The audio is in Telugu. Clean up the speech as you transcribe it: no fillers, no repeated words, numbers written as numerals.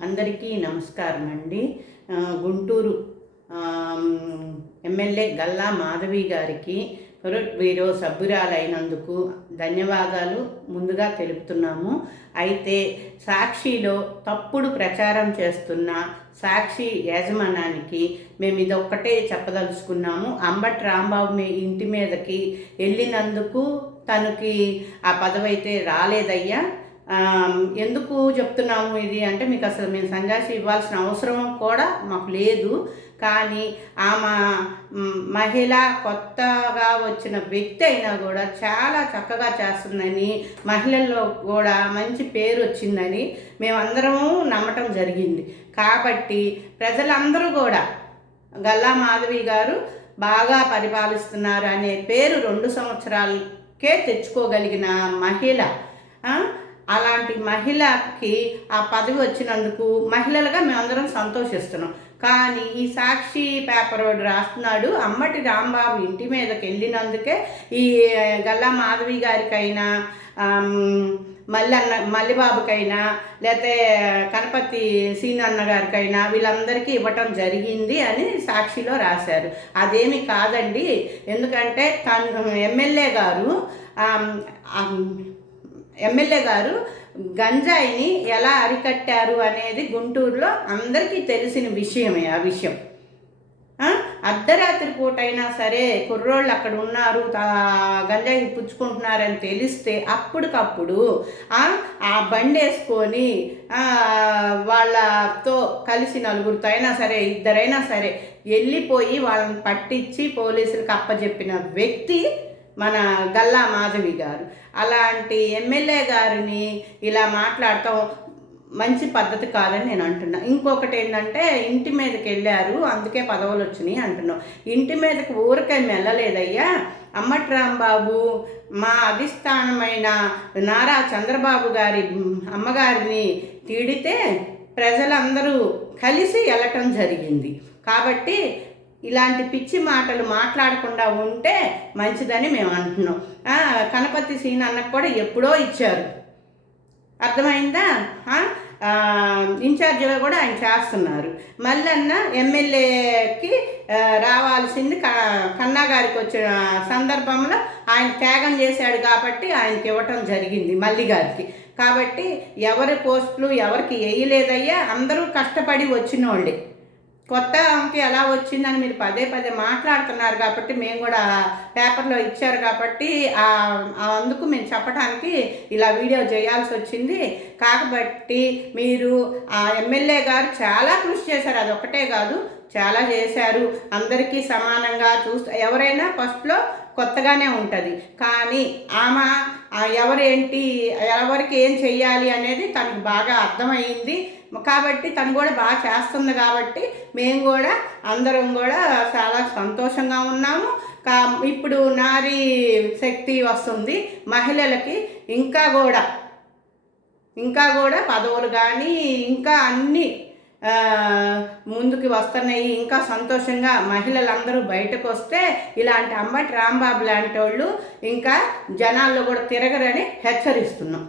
అందరికీ నమస్కారం అండి. గుంటూరు ఎమ్మెల్యే గల్లా మాధవి గారికి పొలిట్ బ్యూరో సభ్యురాలైనందుకు ధన్యవాదాలు ముందుగా తెలుపుతున్నాము. అయితే సాక్షిలో తప్పుడు ప్రచారం చేస్తున్న సాక్షి యాజమాన్యానికి మేము ఇదొక్కటే చెప్పదలుచుకున్నాము. అంబటి రాంబాబు ఇంటి మీదకి వెళ్ళినందుకు తనకి ఆ పదవి అయితే రాలేదయ్యా. ఎందుకు చెప్తున్నాము ఇది అంటే, మీకు అసలు మేము సంజాషి ఇవ్వాల్సిన అవసరం కూడా మాకు లేదు. కానీ ఆమె మహిళ, కొత్తగా వచ్చిన వ్యక్తి అయినా కూడా చాలా చక్కగా చేస్తుందని, మహిళల్లో కూడా మంచి పేరు వచ్చిందని మేమందరము నమ్మటం జరిగింది. కాబట్టి ప్రజలందరూ కూడా గల్లా మాధవి గారు బాగా పరిపాలిస్తున్నారు అనే పేరు 2 సంవత్సరాలకే తెచ్చుకోగలిగిన మహిళ. అలాంటి మహిళకి ఆ పదవి వచ్చినందుకు మహిళలుగా మేమందరం సంతోషిస్తున్నాం. కానీ ఈ సాక్షి పేపర్ రాస్తున్నాడు, అంబటి రాంబాబు ఇంటి మీదకి వెళ్ళినందుకే ఈ గల్లా మాధవి గారికైనా, మల్లిబాబుకైనా, లేకపోతే కనపతి సీనన్న గారికైనా వీళ్ళందరికీ ఇవ్వటం జరిగింది అని సాక్షిలో రాశారు. అదేమి కాదండి. ఎందుకంటే ఎమ్మెల్యే గారు గంజాయిని ఎలా అరికట్టారు అనేది గుంటూరులో అందరికీ తెలిసిన విషయమే. ఆ విషయం అర్ధరాత్రి పూట అయినా సరే కుర్రోళ్ళు అక్కడ ఉన్నారు, గంజాయి పుచ్చుకుంటున్నారని తెలిస్తే అప్పటికప్పుడు ఆ బండి వేసుకొని వాళ్ళతో కలిసి నలుగురితో అయినా సరే, ఇద్దరైనా సరే వెళ్ళిపోయి వాళ్ళని పట్టించి పోలీసులకు అప్పచెప్పిన వ్యక్తి మన గల్లా మాధవి గారు. అలాంటి ఎమ్మెల్యే గారిని ఇలా మాట్లాడటం మంచి పద్ధతి కాదని నేను అంటున్నా. ఇంకొకటి ఏంటంటే, ఇంటి మీదకి వెళ్ళారు అందుకే పదవులు వచ్చినాయి అంటున్నాం. ఇంటి మీదకి ఊరికే వెళ్ళలేదయ్యా. అంబటి రాంబాబు మా అధిష్టానమైన నారా చంద్రబాబు గారి అమ్మగారిని తిడితే ప్రజలందరూ కలిసి వెళ్ళటం జరిగింది. కాబట్టి ఇలాంటి పిచ్చి మాటలు మాట్లాడకుండా ఉంటే మంచిదని మేము అంటున్నాం. కనపతి సీనన్నకు కూడా ఎప్పుడో ఇచ్చారు, అర్థమైందా? ఇన్ఛార్జిగా కూడా ఆయన చేస్తున్నారు. మల్లన్న ఎమ్మెల్యేకి రావాల్సింది కన్నా గారికి వచ్చిన సందర్భంలో ఆయన త్యాగం చేశాడు కాబట్టి ఆయనకి ఇవ్వటం జరిగింది, మల్లి గారికి. కాబట్టి ఎవరి పోస్టులు ఎవరికి వేయలేదయ్యా. అందరూ కష్టపడి వచ్చిన వాళ్ళే. కొత్త ఆమెకి ఎలా వచ్చిందని మీరు పదే పదే మాట్లాడుతున్నారు కాబట్టి, మేము కూడా పేపర్లో ఇచ్చారు కాబట్టి అందుకు మేము చెప్పడానికి ఇలా వీడియో చేయాల్సి వచ్చింది. కాబట్టి మీరు ఆ ఎమ్మెల్యే గారు చాలా కృషి చేశారు, అదొక్కటే కాదు చాలా చేశారు. అందరికీ సమానంగా ఎవరైనా ఫస్ట్లో కొత్తగానే ఉంటుంది, కానీ ఆమె ఎవరికి ఏం చెయ్యాలి అనేది తనకు బాగా అర్థమైంది. కాబట్టి తను కూడా బాగా చేస్తుంది. కాబట్టి మేము కూడా అందరం కూడా చాలా సంతోషంగా ఉన్నాము. ఇప్పుడు నారీ శక్తి వస్తుంది, మహిళలకి ఇంకా కూడా పదవులు కానీ ఇంకా అన్నీ ముందుకు వస్తున్నాయి. ఇంకా సంతోషంగా మహిళలందరూ బయటకు వస్తే ఇలాంటి అంబటి రాంబాబు లాంటి వాళ్ళు ఇంకా జనాల్లో కూడా తిరగరని హెచ్చరిస్తున్నాం.